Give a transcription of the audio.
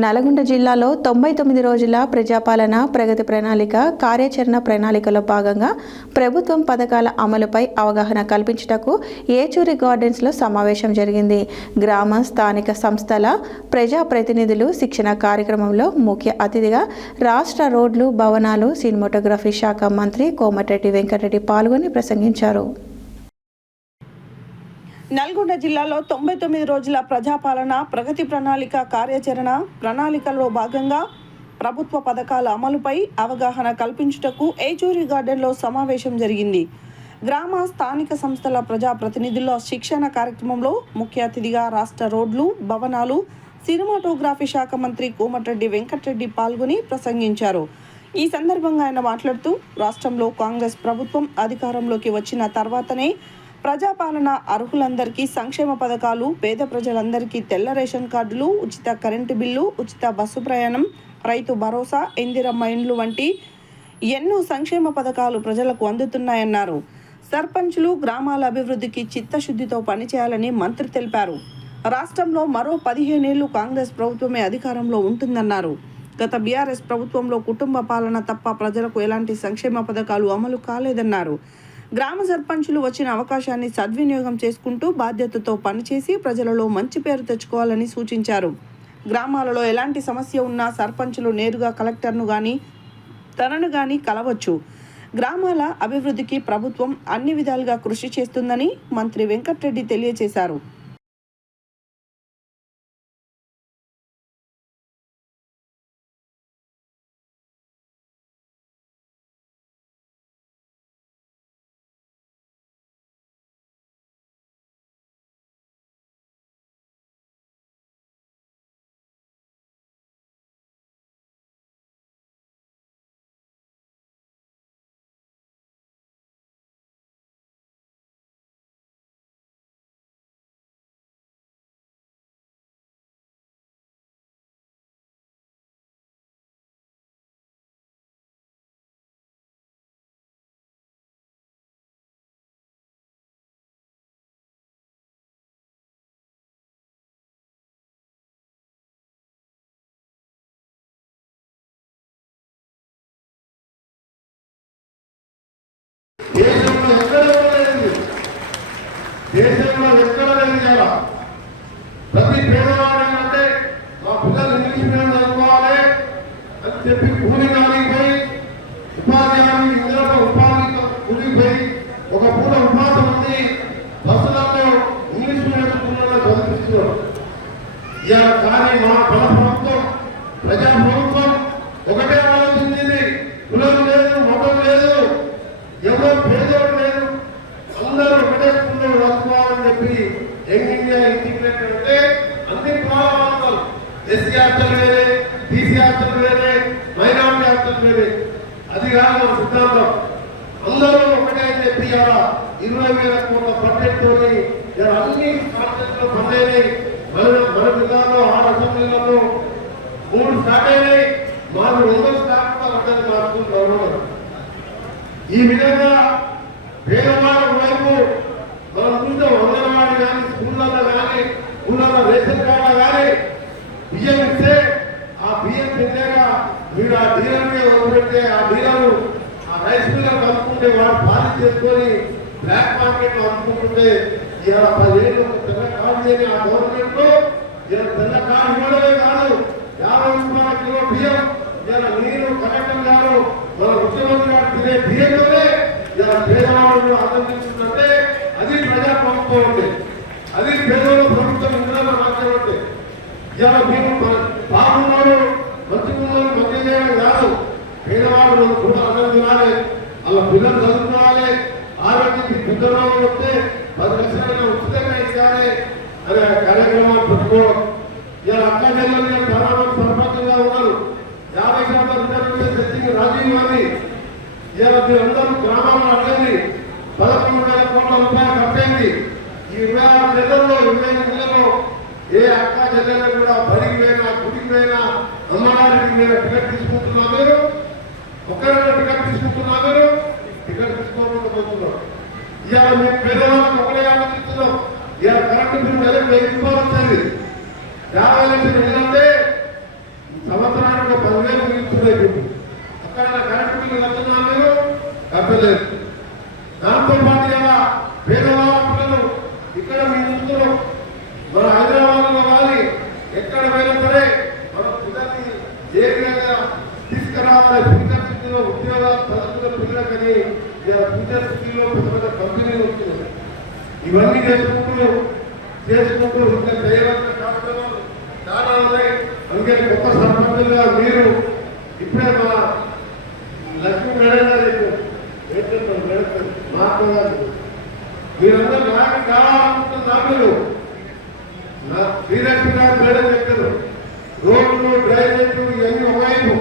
నల్గొండ జిల్లాలో 99 రోజుల ప్రజాపాలన ప్రగతి ప్రణాళిక కార్యాచరణ ప్రణాళికలో భాగంగా ప్రభుత్వం పథకాల అమలుపై అవగాహన కల్పించుటకు ఏచూరి గార్డెన్స్లో సమావేశం జరిగింది. గ్రామ స్థానిక సంస్థల ప్రజాప్రతినిధులు శిక్షణ కార్యక్రమంలో ముఖ్య అతిథిగా రాష్ట్ర రోడ్లు, భవనాలు, సినిమాటోగ్రఫీ శాఖ మంత్రి కోమటిరెడ్డి వెంకటరెడ్డి పాల్గొని ప్రసంగించారు. నల్గొండ జిల్లాలో 99 రోజుల ప్రజాపాలన ప్రగతి ప్రణాళిక కార్యాచరణ ప్రణాళికలో భాగంగా ప్రభుత్వ పథకాల అమలుపై అవగాహన కల్పించుటకు ఏచూరి గార్డెన్లో సమావేశం జరిగింది. గ్రామ స్థానిక సంస్థల ప్రజాప్రతినిధుల శిక్షణ కార్యక్రమంలో ముఖ్య అతిథిగా రాష్ట్ర రోడ్లు, భవనాలు, సినిమాటోగ్రఫీ శాఖ మంత్రి కోమటిరెడ్డి వెంకటరెడ్డి పాల్గొని ప్రసంగించారు. ఈ సందర్భంగా ఆయన మాట్లాడుతూ రాష్ట్రంలో కాంగ్రెస్ ప్రభుత్వం అధికారంలోకి వచ్చిన తర్వాతనే ప్రజాపాలన అర్హులందరికీ సంక్షేమ పథకాలు, పేద ప్రజలందరికీ తెల్ల రేషన్ కార్డులు, ఉచిత కరెంటు బిల్లు, ఉచిత బస్సు ప్రయాణం, రైతు భరోసా, ఇందిరమ్మ ఇండ్లు వంటి ఎన్నో సంక్షేమ పథకాలు ప్రజలకు అందుతున్నాయన్నారు. సర్పంచులు గ్రామాల అభివృద్ధికి చిత్తశుద్ధితో పనిచేయాలని మంత్రి తెలిపారు. రాష్ట్రంలో మరో 15 ఏళ్లు కాంగ్రెస్ ప్రభుత్వమే అధికారంలో ఉంటుందన్నారు. గత బీఆర్ఎస్ ప్రభుత్వంలో కుటుంబ పాలన తప్ప ప్రజలకు ఎలాంటి సంక్షేమ పథకాలు అమలు కాలేదన్నారు. గ్రామ సర్పంచులు వచ్చిన అవకాశాన్ని సద్వినియోగం చేసుకుంటూ బాధ్యతతో పనిచేసి ప్రజలలో మంచి పేరు తెచ్చుకోవాలని సూచించారు. గ్రామాలలో ఎలాంటి సమస్య ఉన్నా సర్పంచులు నేరుగా కలెక్టర్ను కానీ తనను కానీ కలవచ్చు. గ్రామాల అభివృద్ధికి ప్రభుత్వం అన్ని విధాలుగా కృషి చేస్తుందని మంత్రి వెంకటరెడ్డి తెలియజేశారు. దేశంలో ఎక్కడ లేదు. ప్రతి పేదవాడంటే మా పిల్లలు ఇంగ్లీష్ మీడియం చదువుకోవాలి అని చెప్పి కూలి పోయి ఉపాధి హామీ ఇందులో ఉపాధి కూలిపోయి ఒక పూట ఉపాధి ఉంది బస్సులలో ఇంగ్లీష్ మీడియం స్కూళ్ళలో చదివిస్తున్నారు. ఇలా కానీ మా బల ప్రభుత్వం, ప్రజా ప్రభుత్వం ఒకటే ఆలోచించింది. కులం లేదు, మతం లేదు, ఎవరో పేదోడు లేదు, అందరూ ఒకటే స్కూల్లో చదువుకోవాలని చెప్పి యంగ్ ఇండియా ఇంటిగ్రేటెడ్ అంటే అన్ని ప్రాంతాలు ఎస్సీ హాస్టల్ వేరే, బీసీ హాస్టల్ వేరే, మైనారిటీ హాస్టల్ వేరే. అది కాదు మన సిద్ధాంతం. అందరూ ఒకటే అని చెప్పి 20,000 కోట్ల బడ్జెట్ తోని అన్ని కాన్స్టిట్యూషన్లు బంద్ అయినాయి. మన జిల్లాలో 6 అసెంబ్లీలలో 3 స్టార్ట్ అయినాయి. 400 స్టార్ట్ కూడా ఉంటుంది మా స్కూల్ గవర్నమెంట్. ఈ విధంగా పేదవాళ్ళ వైపు మనం చూస్తే అంగన్వాడీ కానీ, స్కూళ్ళలో కానీ, ఊళ్ళలో రేషన్ కార్డులో కానీ బియ్యం ఇస్తే ఆ బియ్యం తిన్నాక మీరు ఆ డీలర్ని వదిలిపెడితే ఆ డీలరు ఆ రైస్ మిల్లర్ కలుపుకుంటే వాడు పాలసీ చేసుకొని బ్లాక్ మార్కెట్ లో అమ్ముకుంటుంటే ఇలా 10 ఏళ్ళు తెల్ల కార్డు చేయని ఆ గవర్నమెంట్ లో ఇలా తెల్ల కార్డు ఇవ్వడమే కాదు 50 రూపాయల కిలో బియ్యం ఇలా నేను కలెక్టర్ గారు మన ముఖ్యమంత్రి గారు తినే బియ్యంలోనే ఇలా పేదవాళ్ళు అర్థం చేస్తుందంటే అది ప్రజా ప్రభుత్వం ఉంది. అది పేదవాళ్ళ ప్రభుత్వం ఇందులో రాజ్యం అంటే ఇలా మేము బాగున్నాడు మంచిగా మంచి చేయడం కాదు. పేదవాళ్ళు కూడా అర్థం తినాలి, వాళ్ళ పిల్లలు చదువుకోవాలి, ఆరోగ్యానికి పెద్దవాళ్ళు వస్తే 10 లక్షలైనా ఉచితంగా ఇవ్వాలి అనే కార్యక్రమాలు పెట్టుకోవడం. ఇలా అక్క జిల్లాలో చాలా మంది సర్పంచంగా ఉన్నారు. 50% రిజర్వేషన్ తెచ్చింది రాజీవ్ గాంధీ. ఇలా మీరందరూ గ్రామాల్లో అడ్డండి 11,000 కోట్ల రూపాయలు ఖర్చయింది. ఈ 26 నెలల్లో 25 నెలల్లో ఏ అక్క జిల్లాలో కూడా బడికి పోయినా, గుడికి పోయినా, అమ్మవారికి మీద టికెట్ తీసుకుంటున్నా మీరు, ఒక్కరైనా టికెట్ తీసుకుంటున్నా మీరు, టికెట్ తీసుకోవడం పోతున్నారు. ఇవాళ మేము పేదవాళ్ళకి ఒకటే ఆలోచిస్తున్నాం. ఇవాళ కరెంటు బిల్లు నెలకు 1000 రూపాయలు వస్తుంది. 50 లక్షలు వెళ్ళంటే మన హైదరాబాద్లో కానీ ఎక్కడ పోయినా సరే మన పిల్లల్ని ఏ విధంగా తీసుకురావాలి, ఫ్యూచర్ సిటీలో ఉద్యోగాలు చదువుకున్న పిల్లలకని ఫ్యూచర్ సిటీలో పెద్ద కంపెనీలు వస్తున్నాయి. ఇవన్నీ చేసుకుంటూ ఇంకా చేయవలసిన కార్యక్రమాలు చాలా ఉన్నాయి. అందుకని కొత్త సర్పంచులుగా మీరు ఇప్పుడే మన లక్ష్మీ మేడం గారు మాట్లాడారు. మీరందరూ నాకు కావాలనుకుంటున్న మీరు శ్రీలక్ష్మి గారు మేడం చెప్పారు. రోడ్లు డ్రైనేజీలు ఇవన్నీ ఒకవైపు